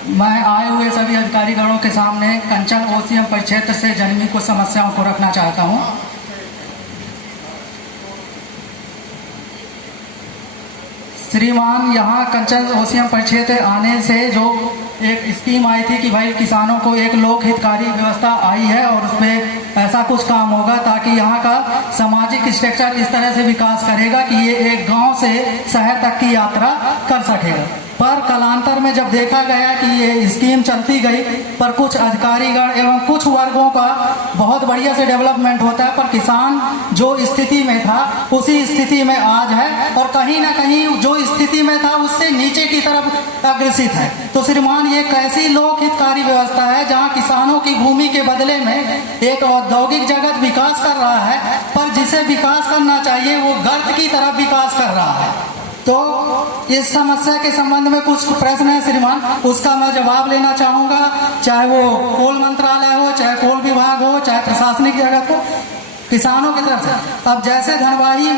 मैं आए हुए सभी अधिकारीगणों के सामने कंचन ओसीएम परिक्षेत्र से जन्मी कुछ समस्याओं को रखना चाहता हूं। श्रीमान, यहाँ कंचन ओसीएम परिक्षेत्र आने से जो एक स्कीम आई थी कि भाई किसानों को एक लोक हितकारी व्यवस्था आई है और उसमें ऐसा कुछ काम होगा ताकि यहाँ का सामाजिक स्ट्रक्चर इस तरह से विकास करेगा कि ये एक गांव से शहर तक की यात्रा कर सकेगा। पर कालांतर में जब देखा गया कि ये स्कीम चलती गई पर कुछ अधिकारीगण एवं कुछ वर्गों का बहुत बढ़िया से डेवलपमेंट होता है, पर किसान जो स्थिति में था उसी स्थिति में आज है और कहीं ना कहीं जो स्थिति में था उससे नीचे की तरफ अग्रसित है। तो श्रीमान, ये कैसी लोक हितकारी व्यवस्था है जहाँ किसानों की भूमि के बदले में एक औद्योगिक जगत विकास कर रहा है, पर जिसे विकास करना चाहिए वो गर्त की तरफ विकास कर रहा है। तो इस समस्या के संबंध में कुछ प्रश्न है श्रीमान, उसका मैं जवाब लेना चाहूँगा, चाहे वो कोल मंत्रालय हो, चाहे कोल विभाग हो, चाहे प्रशासनिक जगत हो, किसानों की तरफ से। अब जैसे धनवाही,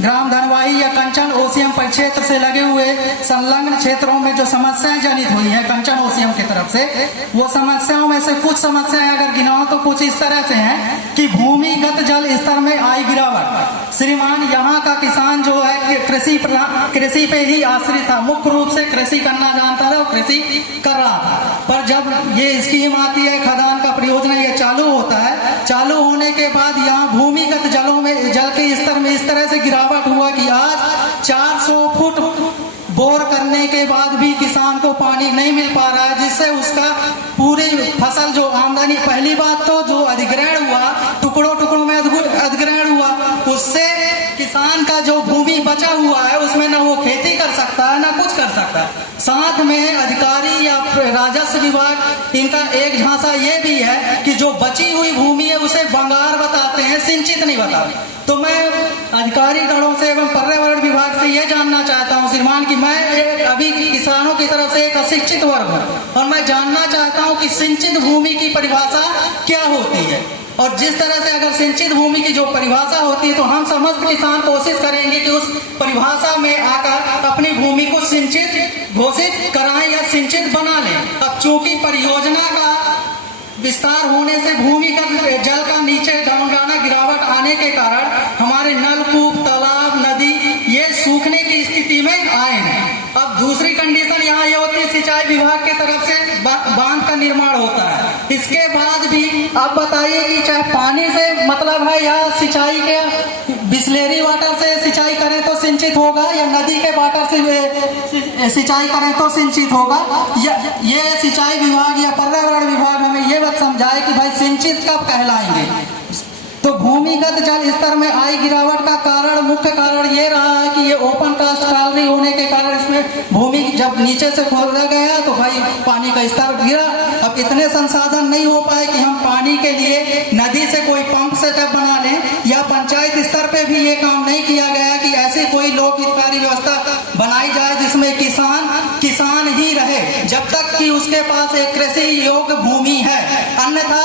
ग्राम धनवाही या कंचन ओसीएम परिक्षेत्र से लगे हुए संलग्न क्षेत्रों में जो समस्याएं जनित हुई हैं कंचन ओसीएम की तरफ से, वो समस्याओं में से कुछ समस्याएं अगर गिनाओ तो कुछ इस तरह से हैं कि भूमिगत जल स्तर में आई गिरावट। श्रीमान, यहाँ का किसान जो है कृषि पे ही आश्रित था, मुख्य रूप से कृषि करना जानता था और कृषि कर रहा था। पर जब ये स्कीम आती है, खदान का परियोजना ये चालू होता है, चालू होने के बाद यहाँ भूमिगत जलों में जल के स्तर में इस तरह से गिरावट हुआ कि आज 400 फुट बोर करने के बाद भी किसान को पानी नहीं मिल पा रहा है, जिससे उसका पूरी फसल जो आमदनी, पहली बात तो जो अधिग्रहण हुआ, टुकड़ों टुकड़ों में अधिग्रहण हुआ, उससे किसान का जो भूमि बचा हुआ है उसमें ना वो खेती कर सकता है ना कुछ कर सकता है। साथ में अधिकारी या राजस्व विभाग, इनका एक झांसा ये भी है कि जो बची हुई भूमि है उसे बंगार बताते हैं, सिंचित नहीं बताते। तो मैं अधिकारी गणों से एवं पर्यावरण विभाग से यह जानना चाहता हूं श्रीमान कि मैं अभी किसानों की तरफ से एक अशिक्षित वर्ग हूं और मैं जानना चाहता हूं कि सिंचित भूमि की परिभाषा क्या होती है, और जिस तरह से अगर सिंचित भूमि की जो परिभाषा होती है तो हम समस्त किसान कोशिश करेंगे कि उस परिभाषा में आकर अपनी भूमि को सिंचित घोषित कराएं या सिंचित बना लें। अब चूंकि परियोजना का विस्तार होने से भूमि का जल का नीचे डमगाना गिरावट आने के कारण हमारे नलकूप, तालाब, नदी ये सूखने की स्थिति में आए हैं। अब दूसरी कंडीशन यहाँ ये होती है, सिंचाई विभाग के तरफ से बांध का निर्माण होता है, इसके बाद भी आप बताइए कि चाहे पानी से मतलब है या सिंचाई के बिस्लेरी वाटर से सिंचाई करें तो सिंचित होगा या नदी के वाटर से सिंचाई करें तो सिंचित होगा, या ये सिंचाई विभाग या पर्यावरण विभाग हमें ये बात समझाए कि भाई सिंचित कब कहलाएंगे। तो भूमिगत जल स्तर में आई गिरावट का कारण, मुख्य कारण ये रहा है कि ये ओपन कास्ट कालरी होने के कारण इसमें भूमि जब नीचे से खोदा गया तो भाई पानी का स्तर गिरा। अब इतने संसाधन नहीं हो पाए कि हम पानी के लिए नदी से कोई पंप सेटअप बना लें, या पंचायत स्तर पे भी ये काम नहीं किया गया कि ऐसी कोई लोक हितकारी व्यवस्था बनाई जाए जिसमें किसान ही रहे जब तक कि उसके पास एक कृषि योग्य भूमि है। अन्यथा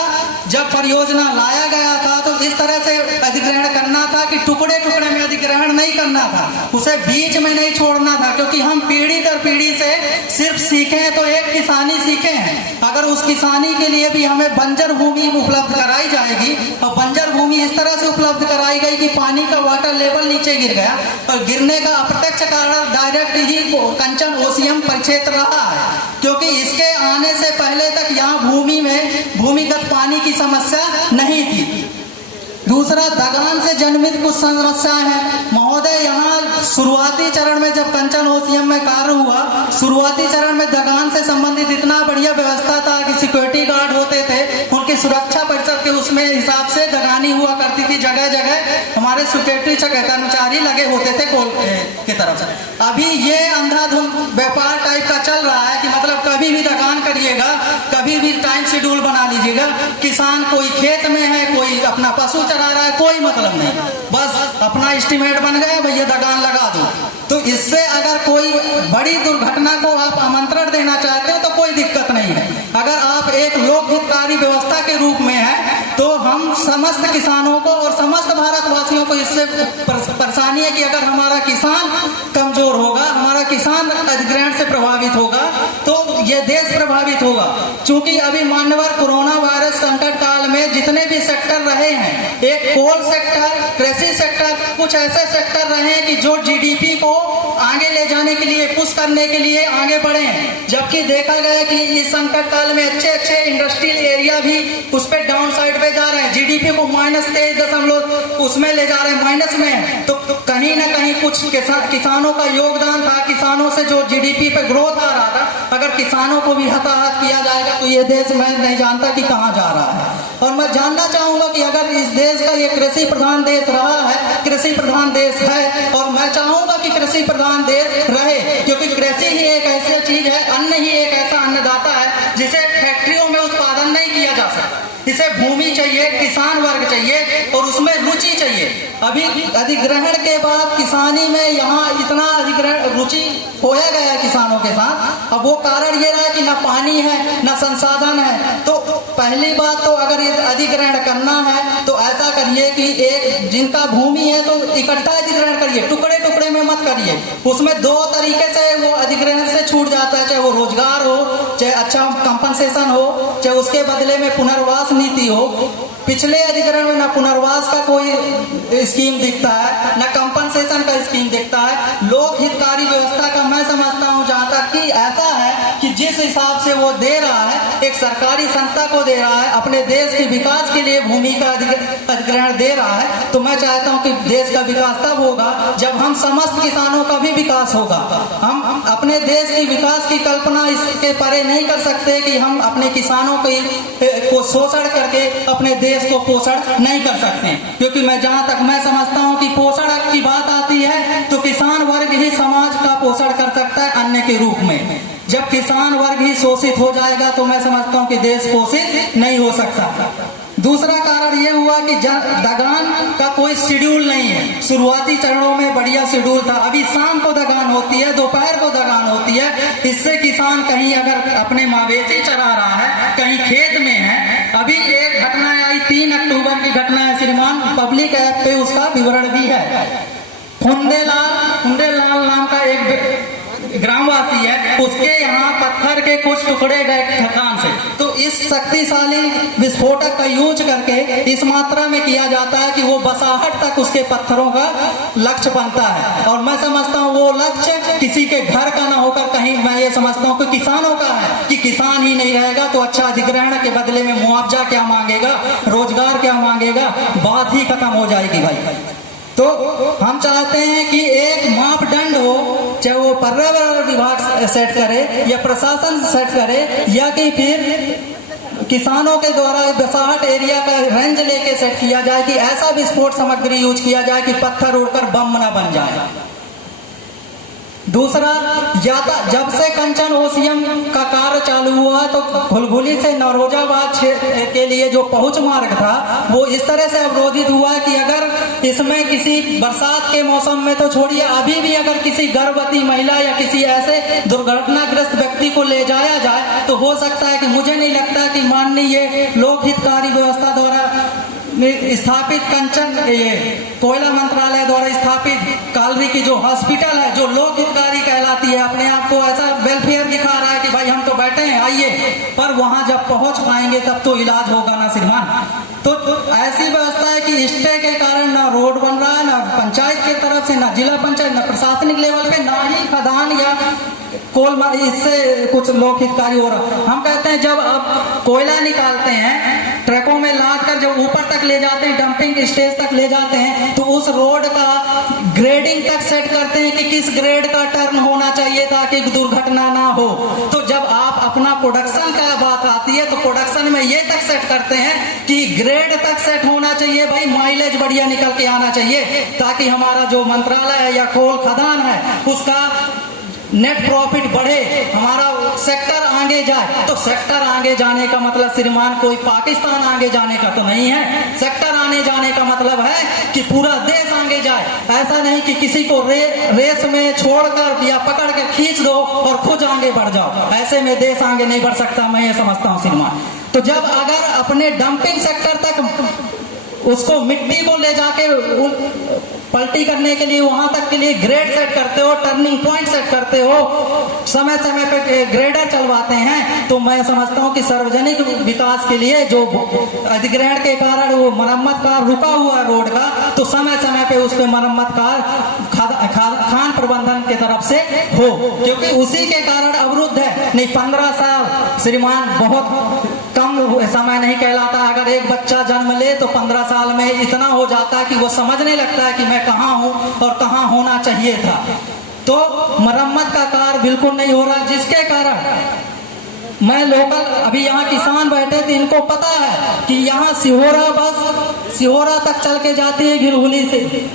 जब परियोजना लाया गया था तो इस तरह से अधिग्रहण करना था कि टुकड़े टुकड़े में अधिग्रहण नहीं करना था, उसे बीच में नहीं छोड़ना था, क्योंकि हम पीढ़ी दर पीढ़ी से सिर्फ सीखे हैं तो एक किसानी सीखे हैं। अगर उस किसानी के लिए भी हमें बंजर भूमि उपलब्ध कराई जाएगी और बंजर भूमि इस तरह से उपलब्ध कराई गई कि पानी का वाटर लेवल नीचे गिर गया, और गिरने का अप्रत्यक्ष कारण डायरेक्ट ही कंचन ओसीएम परिक्षेत्र रहा है, क्योंकि इसके आने से पहले तक यहाँ भूमि में भूमिगत पानी की समस्या नहीं थी। दूसरा, दगान से जन्मित कुछ समस्याएं हैं महोदय। यहाँ शुरुआती चरण में जब कंचन ओसीएम में कार्य हुआ, शुरुआती चरण में दगान से संबंधित इतना बढ़िया व्यवस्था था कि सिक्योरिटी गार्ड होते थे, उनकी सुरक्षा परिषद के उसमें हिसाब से दगानी हुआ करती थी, जगह जगह हमारे सिक्योरिटी कर्मचारी लगे होते थे कोल की तरफ से। अभी ये अंधाधुंध व्यापार टाइप का चल रहा है कि मतलब कभी भी दगान करिएगा, कभी भी टाइम शेड्यूल बना लीजिएगा, किसान कोई खेत में है, कोई अपना पशु चरा रहा है, कोई मतलब नहीं, बस अपना एस्टीमेट बन गया, भैया दगान लगा दो। तो इससे अगर कोई बड़ी दुर्घटना को आप आमंत्रण देना चाहते हो तो कोई दिक्कत नहीं है। अगर आप एक लोक हितकारी व्यवस्था के रूप में है तो हम समस्त किसानों को और समस्त भारतवासियों को इससे परेशानी है कि अगर हमारा किसान कमजोर होगा, हमारा किसान अधिग्रहण से प्रभावित होगा तो ये देश प्रभावित होगा। क्योंकि अभी मान्यवर कोरोना वायरस संकट काल में जितने भी सेक्टर रहे हैं, एक कोल सेक्टर, कृषि सेक्टर, कुछ ऐसे सेक्टर रहे हैं कि जो जीडीपी को आगे ले जाने के लिए, पुश करने के लिए आगे बढ़े हैं। जबकि देखा गया कि इस संकट काल में अच्छे अच्छे इंडस्ट्रियल एरिया भी उस पर डाउन साइड पे जा रहे हैं, जीडीपी को -23 उसमें ले जा रहे हैं, माइनस में। तो कहीं ना कहीं कुछ किसानों का योगदान था, किसानों से जो जीडीपी पे ग्रोथ आ रहा था, अगर किसानों को भी हताहत किया जाएगा तो ये देश मैं नहीं जानता कि कहाँ जा रहा है। और मैं जानना चाहूंगा कि अगर इस देश का ये कृषि प्रधान देश रहा है, कृषि प्रधान देश है, और मैं चाहूंगा कि कृषि प्रधान देश रहे, क्योंकि कृषि ही एक ऐसी चीज है, अन्न ही एक ऐसा अन्नदाता है जिसे फैक्ट्रियों में उत्पादन नहीं किया जा सकता। इसे भूमि चाहिए, किसान वर्ग चाहिए और उसमें रुचि चाहिए। अभी अधिग्रहण के बाद किसानी में यहाँ इतना अधिग्रहण रुचि खोया गया है किसानों के साथ। अब वो कारण ये रहा कि ना पानी है, ना संसाधन है। तो पहली बात तो अगर ये अधिग्रहण करना है तो ऐसा करिए कि एक जिनका भूमि है तो इकट्ठा अधिग्रहण करिए, टुकड़े टुकड़े में मत करिए। उसमें 2 तरीके से वो अधिग्रहण से छूट जाता है, चाहे वो रोजगार हो, चाहे अच्छा कंपनसेशन हो, चाहे उसके बदले में पुनर्वास नीति हो। पिछले अधिग्रहण में ना पुनर्वास का कोई स्कीम दिखता है, ना कंपनसेशन का स्कीम दिखता है। लोक हितकारी व्यवस्था का मैं समझता हूँ जहाँ तक कि ऐसा है कि जिस हिसाब से वो दे रहा है, एक सरकारी संस्था को दे रहा है, अपने देश के विकास के लिए भूमि का अधिग्रहण दे रहा है, तो मैं चाहता हूँ कि देश का विकास तब होगा जब हम समस्त किसानों का भी विकास होगा। हम अपने देश की विकास की कल्पना इसके परे नहीं कर सकते कि हम अपने किसानों को शोषण करके अपने देश को पोषण नहीं कर सकते। क्योंकि मैं जहाँ तक मैं समझता हूँ कि पोषण की बात आती है तो किसान वर्ग ही समाज का पोषण कर सकता है अन्न के रूप में। जब किसान वर्ग ही शोषित हो जाएगा तो मैं समझता हूँ कि देश पोषित नहीं हो सकता। दूसरा कारण यह हुआ कि दगान का कोई शेड्यूल नहीं है। शुरुआती चरणों में बढ़िया शेड्यूल था, अभी शाम को दगान होती है, दोपहर को दगान होती है। इससे किसान कहीं अगर अपने मवेशी चरा रहा है, कहीं खेत में है। अभी एक घटना आई, 3 अक्टूबर की घटना है श्रीमान, पब्लिक ऐप पे उसका विवरण भी है। फुंडेलाल नाम का एक ग्रामवासी है, उसके यहाँ पत्थर के कुछ टुकड़े गए थकान से। तो इस शक्तिशाली विस्फोटक का यूज करके इस मात्रा में किया जाता है कि वो बसाहट तक उसके पत्थरों का लक्ष्य बनता है। और मैं समझता हूँ वो लक्ष्य किसी के घर का ना होकर कहीं, मैं ये समझता हूँ कि किसानों का है, कि किसान ही नहीं रहेगा तो अच्छा अधिग्रहण के बदले में मुआवजा क्या मांगेगा, रोजगार क्या मांगेगा, बात ही खत्म हो जाएगी भाई। तो हम चाहते हैं कि एक मापदंड हो, चाहे वो पर्यावरण विभाग सेट करे या प्रशासन सेट करे, या कि फिर किसानों के द्वारा बसाहट एरिया का रेंज लेके सेट किया जाए कि ऐसा विस्फोट सामग्री यूज किया जाए कि पत्थर उड़कर बम न बन जाए। दूसरा, जब से कंचन ओसीएम का कार्य चालू हुआ तो घुलघुली से नौरोजाबाद क्षेत्र के लिए जो पहुंच मार्ग था वो इस तरह से अवरोधित हुआ कि अगर इसमें किसी बरसात के मौसम में तो छोड़िए, अभी भी अगर किसी गर्भवती महिला या किसी ऐसे दुर्घटनाग्रस्त व्यक्ति को ले जाया जाए तो हो सकता है कि, मुझे नहीं लगता कि माननीय लोक हितकारी व्यवस्था द्वारा स्थापित कंचन, ये कोयला मंत्रालय द्वारा स्थापित कालरी की जो हॉस्पिटल है, जो लोक हितकारी कहलाती है, अपने आप को ऐसा वेलफेयर दिखा रहा है कि भाई हम तो बैठे हैं आइए, पर वहां जब पहुंच पाएंगे तब तो इलाज होगा ना श्रीमान। तो ऐसी व्यवस्था है कि स्टे के कारण ना रोड बन रहा है, ना पंचायत की तरफ से, ना जिला पंचायत, ना प्रशासनिक लेवल पे, ना ही खदान या कोल, इससे कुछ लोक हितकारी हो रहा। हम कहते हैं जब अब कोयला निकालते हैं ट्रकों में लाद कर जब ऊपर तक ले जाते हैं, डंपिंग स्टेज तक ले जाते हैं, तो उस रोड का ग्रेडिंग तक सेट करते हैं कि किस ग्रेड का टर्न होना चाहिए ताकि दुर्घटना ना हो। तो जब आप अपना प्रोडक्शन का बात आती है तो प्रोडक्शन में ये तक सेट करते हैं कि ग्रेड तक सेट होना चाहिए भाई, माइलेज बढ़िया निकल के आना चाहिए ताकि हमारा जो मंत्रालय है या कोल खदान है उसका नेट प्रॉफिट बढ़े, हमारा सेक्टर आगे जाए। तो सेक्टर आगे जाने का मतलब श्रीमान कोई पाकिस्तान आगे जाने का तो नहीं है। सेक्टर आने जाने का मतलब है कि पूरा देश आगे जाए। ऐसा नहीं कि किसी को रेस में छोड़कर या पकड़ के खींच दो और खुद आगे बढ़ जाओ, ऐसे में देश आगे नहीं बढ़ सकता, मैं ये समझता हूँ श्रीमान। तो जब अगर अपने डंपिंग सेक्टर तक उसको मिट्टी को ले जाके पलटी करने के लिए वहां तक के लिए ग्रेड सेट करते हो, टर्निंग पॉइंट सेट करते हो, समय समय पे ग्रेडर चलवाते हैं, तो मैं समझता हूं कि सार्वजनिक विकास के लिए जो अधिग्रहण के कारण वो मरम्मत कार्य रुका हुआ है रोड का, तो समय समय पे उस पे मरम्मत कार्य खान प्रबंधन की तरफ से हो, क्योंकि उसी के कारण अवरुद्ध है। नहीं 15 साल श्रीमान बहुत कम समय नहीं कहलाता। अगर एक बच्चा जन्म ले तो 15 साल में इतना हो जाता है कि वो समझने लगता है कि मैं कहाँ हूँ और कहाँ होना चाहिए था। तो मरम्मत का कार्य बिल्कुल नहीं हो रहा, जिसके कारण मैं लोकल अभी यहाँ किसान बैठे थे, इनको पता है कि यहाँ सिहोरा बस सिहोरा तक चल के जाती है, घिरहुली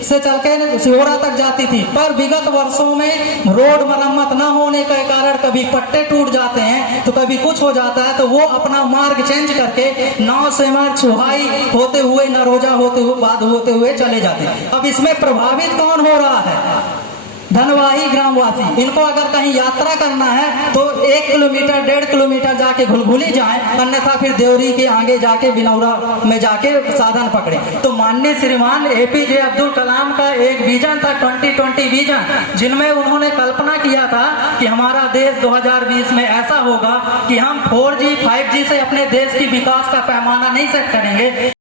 से चल के सिहोरा तक जाती थी, पर विगत वर्षों में रोड मरम्मत न होने के कारण कभी पट्टे टूट जाते हैं तो कभी कुछ हो जाता है, तो वो अपना मार्ग चेंज करके नाव से छुहाई होते हुए नरोजा होते हुए चले जाते हैं। अब इसमें प्रभावित कौन हो रहा है? धनवाही ग्रामवासी। इनको अगर कहीं यात्रा करना है तो 1 किलोमीटर 1.5 किलोमीटर जाके घुलघुली जाए, अन्यथा फिर देवरी के आगे जाके बिनौरा में जाके साधन पकड़े। तो माननीय श्रीमान APJ अब्दुल कलाम का एक विजन था 2020 विजन, जिनमें उन्होंने कल्पना किया था कि हमारा देश 2020 में ऐसा होगा कि हम 4G 5G से अपने देश की विकास का पैमाना नहीं सेट करेंगे,